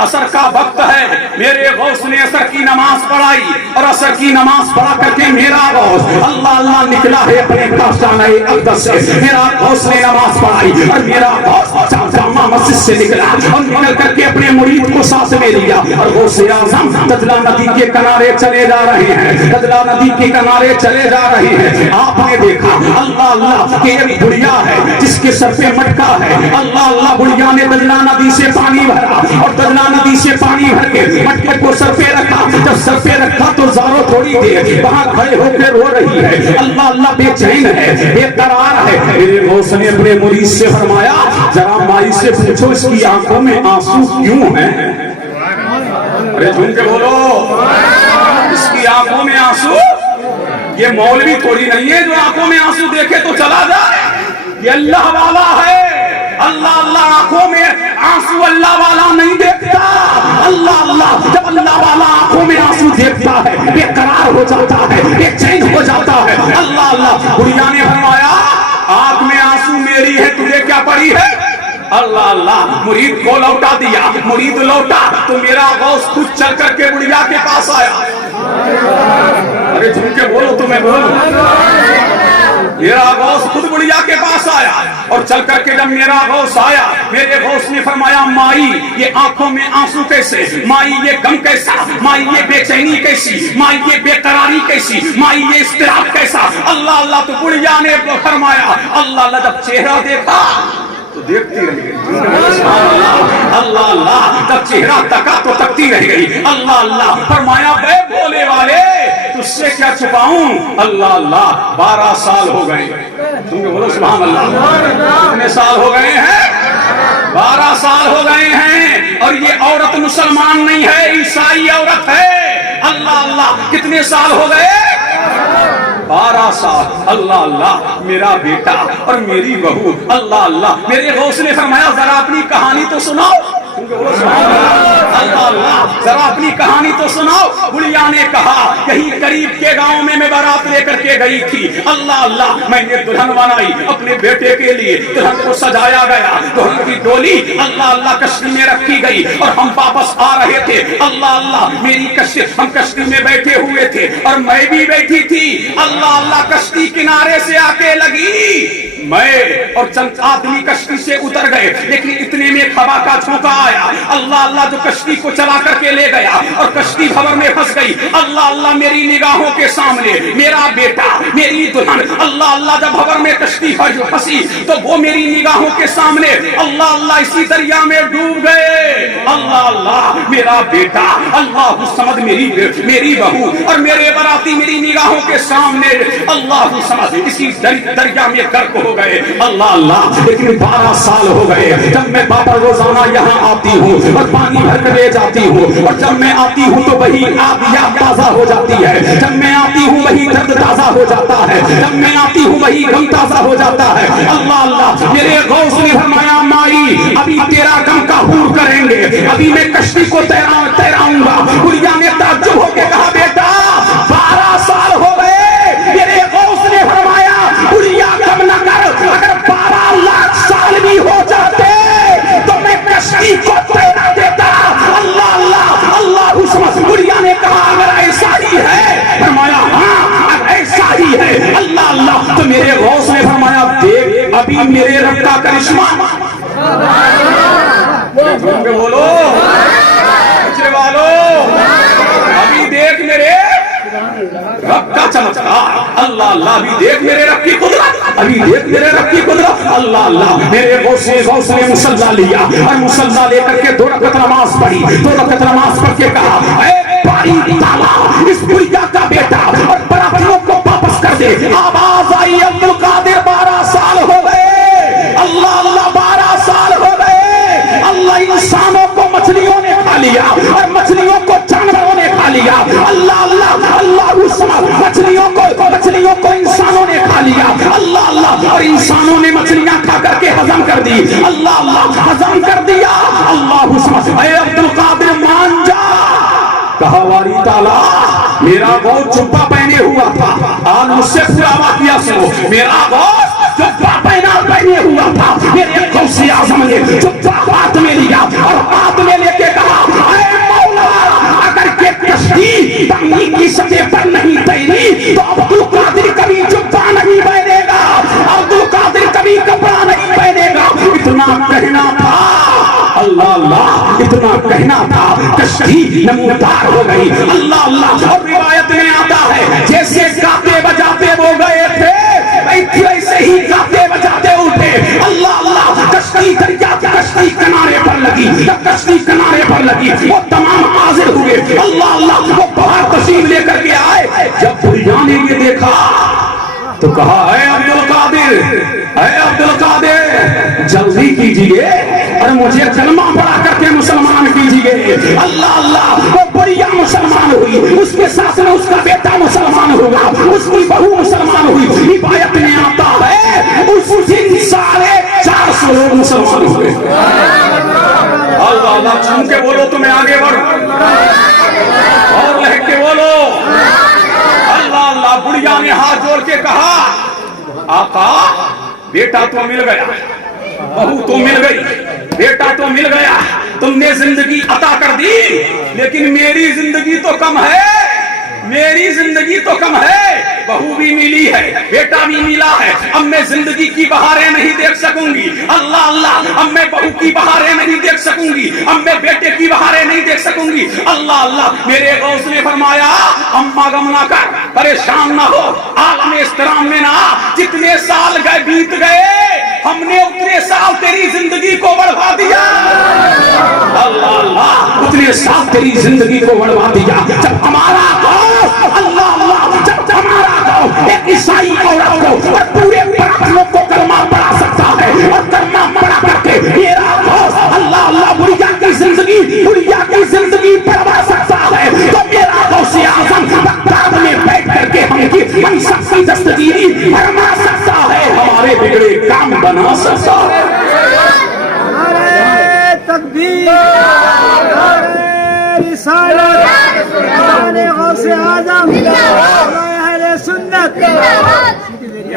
असर का वक्त है, मेरे गौस ने असर की नमाज पढ़ाई और असर की नमाज पढ़ा करके मेरा गौस अल्लाह अल्लाह निकला है अपने काशाने अक़दस से। मेरा गौस ने नमाज पढ़ाई और मेरा गौस जामा मस्जिद से निकला और निकल करके अपने मुरीद को साथ में लिया और गौसे आज़म दजला नदी के किनारे चले जा रहे हैं, दजला नदी के किनारे चले जा रहे हैं। आपने देखा अल्लाह अल्लाह के एक बुढ़िया है जिसके सर पे मटका है। अल्लाह अल्लाह बुढ़िया ने दजला नदी से पानी भरा और दजला नदी से पानी भर के मटके को सर पे रखा। जब सर पे रखा तो ज़ारो थोड़ी देर वहां खड़े होकर रो रही है। अल्लाह अल्लाह बेचैन है, बेकरार है। मेरे गौस ने अपने मुरीद से फरमाया जरा माई से पूछो इसकी आंखों में आंसू क्यों हैं? अरे झूम के बोलो, इसकी आंखों में आंसू? ये मौलवी थोड़ी नहीं है जो आंखों में आंसू देखे तो चला जाए। ये अल्लाह वाला है। अल्लाह अल्लाह आंखों में आंसू अल्लाह वाला नहीं देखता। अल्लाह अल्लाह जब अल्लाह वाला आंखों में आंसू देखता है बेकरार हो जाता है, बेचैन हो जाता है। अल्लाह अल्लाह बुढ़िया ने फरमाया आंख में आंसू मेरी है, तुझे क्या पड़ी है? अल्लाह अल्लाह मुरीद को लौटा दिया। मुरीद लौटा तो मेरा गौस खुद चल करके बुढ़िया के पास आया। अरे झूम के बोलो तो मैं बोलूं। मेरा गौस खुद बुढ़िया के पास आया और चल करके जब मेरा गौस आया मेरे गौस ने फरमाया माई ये आंखों में आंसू कैसे, माई ये गम कैसा, माई ये बेचैनी कैसी, माई ये बेकरारी कैसी, माई ये इस्तिराब कैसा? अल्लाह अल्लाह तो बुढ़िया ने फरमाया अल्लाह अल्लाह जब चेहरा देखा तो देखती रह गई। अल्लाह अल्लाह जब चेहरा तका तो तकती रह गई। अल्लाह अल्लाह फरमाया बे भोले वाले तुझसे क्या छुपाऊं? अल्लाह अल्लाह 12 साल हो गए। तुम बोलो सुभान अल्लाह। कितने साल हो गए हैं? 12 साल हो गए हैं। और ये औरत मुसलमान नहीं है, ईसाई औरत है। अल्लाह अल्लाह कितने साल हो गए? 12 साल। अल्लाह अल्लाह मेरा बेटा और मेरी बहू। अल्लाह अल्लाह मेरे गौस ने फरमाया जरा अपनी कहानी तो सुनाओ। अल्लाह अल्लाह जरा अपनी कहानी तो सुनाओ। बुढ़िया ने कहा कहीं करीब के गांव में मैं बारात लेकर के गई थी। अल्लाह अल्लाह मैंने दुल्हन बनाई अपने बेटे के लिए, दुल्हन को सजाया गया, दुल्हन की डोली अल्लाह अल्लाह कश्ती में रखी गई और हम वापस आ रहे थे। अल्लाह अल्लाह मेरी कश्ती, हम कश्ती में बैठे हुए थे और मैं भी बैठी थी। अल्लाह अल्लाह कश्ती किनारे से आके लगी, मैं और चंद आदमी कश्ती से उतर गए, लेकिन इतने में हवा का झोंका आया। अल्लाह अल्लाह जो कश्ती को चला करके ले गया और कश्ती भंवर में फंस गई। अल्लाह अल्लाह मेरी निगाहों के सामने मेरा बेटा, मेरी दुल्हन, अल्लाह अल्लाह जब भंवर में कश्ती फंसी तो वो मेरी निगाहों के सामने अल्लाह अल्लाह इसी दरिया में डूब गए। अल्लाह अल्लाह मेरा बेटा, अल्लाह समझ मेरी बहू और मेरे बराती मेरी निगाहों के सामने अल्लाह समझ इसी दरिया में गर्क हो गए। अल्लाह अल्लाह लेकिन 12 साल हो गए। जब मैं बाबा रोजाना यहाँ आती हूँ और पानी भर कर ले जाती हूँ और जब मैं आती हूँ तो वही आग याद ताजा हो जाती है। जब मैं आती हूँ वही दर्द ताजा हो जाता है। जब मैं आती हूँ वही गम ताजा हो जाता है। अल्लाह अल्लाह मेरे गौस ने फरमाया माई अभी तेरा गम का हूर करेंगे, अभी मैं कश्ती को तैराऊंगा। बुढ़िया ने ताज्जुब होकर कहा बेटा 12 साल हो गए। मेरे गौस ने फरमाया बुढ़िया गम न कर, अगर 12 लाख साल भी हो जाते तो मैं कश्ती को तैरा देता। अल्लाह अल्लाह अल्लाह समझ। बुढ़िया ने कहा अगर ऐसा ही है, फरमाया हाँ अगर ऐसा ही है अल्लाह अल्लाह तो मेरे गौस ने फरमाया देख अभी मेरे रब का करिश्मा। बोलो वालों अभी देख मेरे रब का चमत्कार। अल्लाह अल्लाह अभी देख मेरे रब की कुदरत, अभी देख मेरे रब की कुदरत। अल्लाह अल्लाह मेरे गौस ने मुसल्ला लिया और मुसल्ला लेकर के 2 रकअत नमाज पढ़ी। 2 रकअत नमाज पढ़ के कहा ऐ बारी ताला इस बुढ़िया का बेटा और बरातियों को वापस कर दे। आवाज आई अब्दुल कादिर 12 साल हो गए। अल्लाह अल्लाह 12 साल हो गए। अल्लाह इंसानों को मछलियों ने खा लिया और मछलियों को जानवरों ने खा लिया। अल्लाह अल्लाह अल्लाह मछलियों को इंसानों ने खा लिया। अल्लाह अल्लाह और इंसानों ने मछलियां खा करके हजम कर दी। अल्लाह अल्लाह हजम कर दिया। अल्लाह ऐ अब्दुल कादिर मान जा। कहा वारी ताला मेरा बहुत जुब्बा पहने हुआ था, आज मुझसे पूरा वाकिया सुनो। मेरा बहुत जुब्बा पहने हुआ था, मेरे गौसे आज़म ने जुब्बा हाथ में लिया और हाथ में लेके कहा तो अब्दुल कादिर कभी जुब्बा नहीं पहनेगा, अब्दुल कादिर कभी कपड़ा नहीं पहनेगा। इतना कहना था, अल्लाह अल्लाह, इतना कहना था, कश्ती नमूदार हो गई। अल्लाह अल्लाह। और रिवायत में आता है जैसे गाते बजाते वो गए थे वैसे ही गाते बजाते उठे। अल्लाह अल्लाह। कश्ती दरिया कश्ती किनारे पर लगी, कश्ती किनारे पर लगी, वो तमाम हाजिर हुए। अल्लाह अल्लाह। वो बाहर तशरीफ लेकर के आए। जब बुढ़िया ने ये देखा तो कहा, है अब्दुल कादिर, है अब्दुल कादिर, जल्दी कीजिए और मुझे कलमा पढ़ा करके मुसलमान कीजिए। अल्लाह अल्लाह। वो बुढ़िया मुसलमान हुई, उसके साथ में उसका बेटा मुसलमान होगा, उसकी बहू मुसलमान हुई। रिवायत में आता है उस दिन 450 लोग मुसलमान हुए। अल्लाह अल्लाह। सुन के बोलो, तुम्हें आगे बढ़ो और लह के बोलो। अल्लाह अल्लाह। बुढ़िया ने हाथ जोड़ के कहा, आका बेटा तो मिल गया, बहू तो मिल गई, बेटा तो मिल गया, तुमने जिंदगी अता कर दी, लेकिन मेरी जिंदगी तो कम है, मेरी जिंदगी तो कम है। बहू भी मिली है, बेटा भी मिला है, अब मैं जिंदगी की बहारें नहीं देख सकूंगी। अल्लाह अल्लाह। अब मैं बहू की बहारें नहीं देख सकूंगी, अब मैं बेटे की बहारें नहीं देख सकूंगी। अल्लाह अल्लाह। मेरे गौस ने फरमाया, अम्मा गम ना कर, परेशान ना हो, आलम इस्तिराम में ना, जितने साल गए बीत गए, हमने उतने साल तेरी जिंदगी को बढ़वा दिया। अल्लाह अल्लाह। उतने साल तेरी जिंदगी को बढ़वा दिया। जब हमारा अल्लाह अल्लाह, जब हमारा एक ईसाई औरत को और पूरे लोग को कलमा पढ़ा सकता है और कलमा पढ़ा करके मेरा अल्लाह अल्लाह बुढ़िया की जिंदगी बढ़वा सकता है, तो मेरा गौसे आज़म बगदाद में बैठ करके हमकी मनसब की दस्तगीरी फरमा सकता है, हमारे बिगड़े काम बना सकता है। तकबीर, रिसालत, गौसे आज़म, अहले सुन्नत।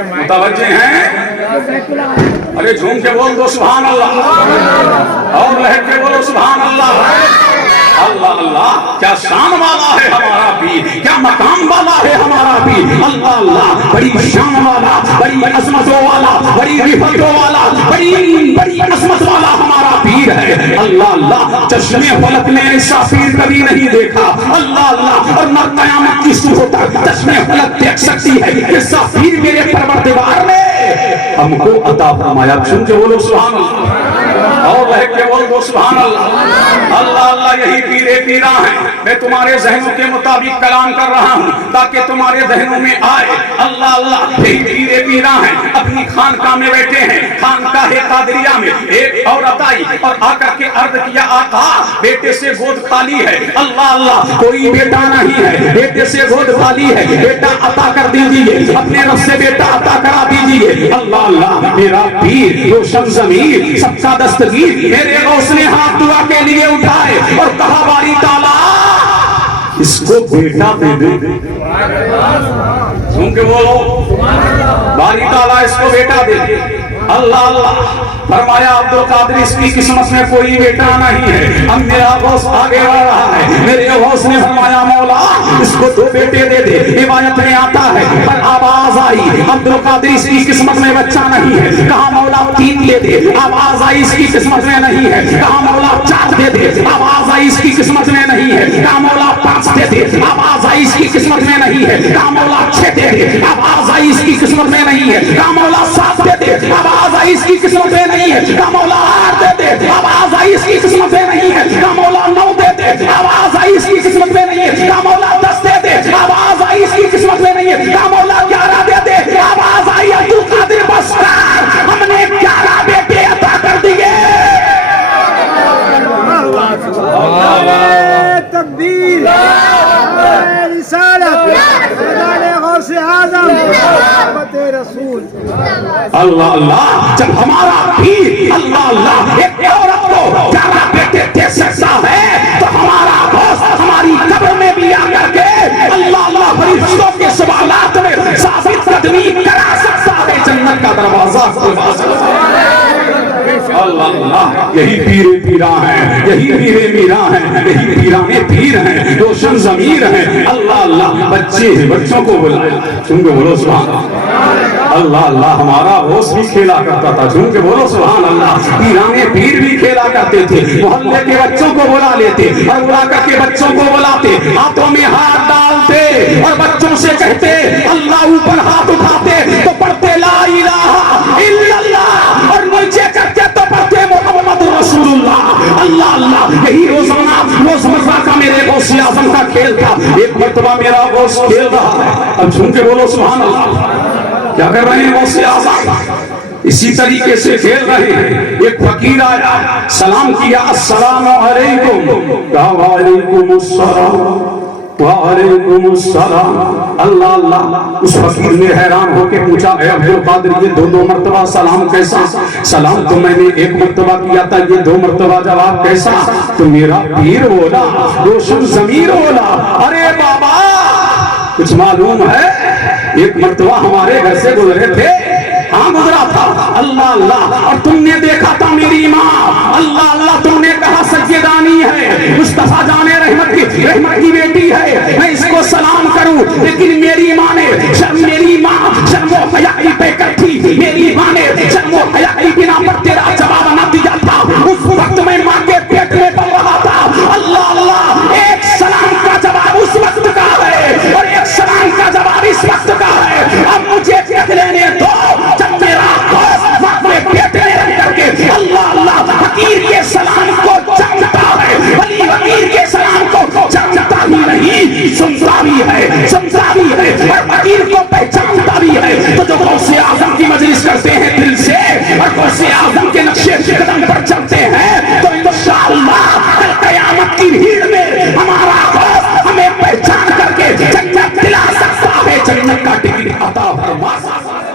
मुतवज्जे हैं? अरे झूम के बोल दो सुभान अल्लाह और लहर के बोलो सुभान अल्लाह। अल्लाह अल्लाह। क्या शान वाला है हमारा पीर, क्या मकाम वाला है हमारा पीर। अल्लाह अल्लाह। बड़ी शान वाला, बड़ी अजमतों वाला, बड़ी रिफतों वाला, बड़ी अजमत वाला हमारा पीर है। अल्लाह अल्लाह। चश्मे फलक ने ऐसा पीर कभी नहीं देखा। अल्लाह अल्लाह। और न कयामत की सुबह तक चश्मे फलक देख सकती है। ऐसा पीर मेरे परवरदिगार ने हमको अता फरमाया। सुन के बोलो सुभान अल्लाह और लह के बोल दो सुभान अल्लाह। अल्लाह अल्लाह। यही पीरे पीरा हैं। मैं तुम्हारे जहनों के मुताबिक कलाम कर रहा हूँ ताकि तुम्हारे जहनों में आए। अल्लाह अल्लाह। यही पीरे पीरा हैं। अपनी खानकाह में बैठे हैं, खानकाह कादरिया में। एक औरत आई और आकर के अर्ज किया, आका बेटे से गोद खाली है। अल्लाह अल्लाह। कोई बेटा नहीं है, बेटे से गोद खाली है, बेटा अता कर दीजिए, अपने रब से बेटा अता करा दीजिए। अल्लाह अल्लाह। मेरा पीर रोशन ज़मीर सबका दस्तगीर मेरे गौस ने हाथ दुआ के लिए उठाए और कहा, बारी ताला इसको बेटा दे दे। सुन के बोलो, बारी ताला इसको बेटा दे दे। अल्लाह अल्लाह। फरमाया, अब्दुल कादिर इसकी किस्मत में कोई बेटा नहीं है। अब मेरा गौस आगे बढ़ रहा है। मेरे गौस ने फरमाया, मौला इसको 2 बेटे दे दे। रिवायत में आता है पर आवाज आई, अब्दुल कादिर इसकी किस्मत में बच्चा नहीं है। कहा मौला 3 दे दे। आवाज आई, इसकी किस्मत में नहीं है। कहा मौला 4 दे दे। आवाज आई, इसकी किस्मत में नहीं है। कहा मौला 5 दे दे। आवाज आई, इसकी किस्मत में नहीं है। कहा मौला 6 दे दे। आवाज आई, इसकी किस्मत में नहीं है। कहा मौला 7 दे दे। आवाज आई, इसकी किस्मत में नहीं है। कहा मौला 8 दे दे। आवाज आई, इसकी किस्मत में नहीं है। कहा मौला 9 दे दे। आवाज आई, इसकी किस्मत में नहीं है। कहा मौला 10 दे दे। आवाज आई, इसकी किस्मत में नहीं है। कहा मौला 11 दे दे। आवाज आई, अब्दुल कादिर बस हमने 11 बेटे अता कर दिए। तकबीर, रिसालत, गौसे आज़म, रसूल। अल्लाह अल्लाह। जब हमारा पीर अल्लाह अल्लाह एक औरत को 11 बेटे दे सकता है, तो हमारा गौस हमारी कब्र में भी आकर के अल्लाह अल्लाह फरिश्तों के सवालात में साबित कदमी करा सकता है, जन्नत का दरवाजा खुलवा सकता है। अल्लाह अल्लाह। यही पीरे पीरा हैं, यही पीरे मीरा हैं, यही पीराने पीर हैं। روشن ضمیر ہیں. اللہ اللہ بچے بچوں کو بلایا, تم کو بولو سبحان اللہ. اللہ اللہ ہمارا ہوش بھی کھیلا کرتا تھا, جھوم کے بولو سبحان اللہ. پیرانے پیر بھی کھیلا کرتے تھے, محلے کے بچوں کو بلا لیتے اور بلا کر کے بچوں کو بلاتے, ہاتھوں میں ہاتھ ڈالتے اور بچوں سے کہتے اللہ, اوپر ہاتھ اٹھاتے تو پڑھتے لا الہ الا اللہ اور نیچے کرتے تو پڑھتے محمد رسول اللہ. اللہ اللہ یہی روزانہ روزمرہ کا میرے غوث اعظم کا کھیل تھا. ایک مرتبہ میرا غوث کھیل رہا ہے, اب جھوم کے بولو سبحان اللہ. کیا کر رہے ہیں غوث اعظم؟ اسی طریقے سے کھیل رہے ہیں. ایک فقیر آیا, سلام کیا, السلام علیکم. کہا وعلیکم السلام وعلیکم السلام. اللہ اللہ اس فقیر نے حیران ہو کے پوچھا, اے عبد القادر یہ دو مرتبہ سلام کیسا؟ سلام تو میں نے ایک مرتبہ کیا تھا, یہ دو مرتبہ جواب کیسا؟ تو میرا پیر بولا, روشن ضمیر بولا, ارے بابا کچھ معلوم ہے؟ ایک مرتبہ ہمارے گھر سے گزرے تھے, ہاں گزرا تھا. اللہ اللہ اور تم نے دیکھا تھا میری ماں, اللہ اللہ تم نے کہا سجدانی ہے, مصطفیٰ جان رحمت کی بیٹی ہے, میں اس کو سلام کروں, لیکن میری ماں نے میری ماں شرم و حیا پہ کرتی, میری ماں نے شرم و حیا بنا پر تیرا جواب نہ دیا تھا. اس وقت میں ماں کے پیٹ میں پڑ رہا تھا. اللہ اللہ ایک سلام کا جواب اس وقت کا ہے اور ایک سلام کا جواب اس وقت کا ہے. اب مجھے دیکھ لینے دو جب میرا وقت میں پیٹ میں رہ کر کے اللہ اللہ فقیر کے سلام کو جانتا ہے, ولی فقیر کے سلام کو جانتا ہی نہیں, سنتا بھی ہے, سمجھتا بھی ہے اور فقیر کو پہچانتا بھی ہے. تو جو غوث اعظم کی مجلس کرتے ہیں دل سے اور غوث اعظم کے نقشے قدم پر چلتے ہیں, تو انشاءاللہ کل قیامت کی بھیڑ میں ہمارا غوث ہمیں پہچان کر کے جنت دلا سکتا ہے, جنت کا ٹکٹ عطا فرما سکتا ہے.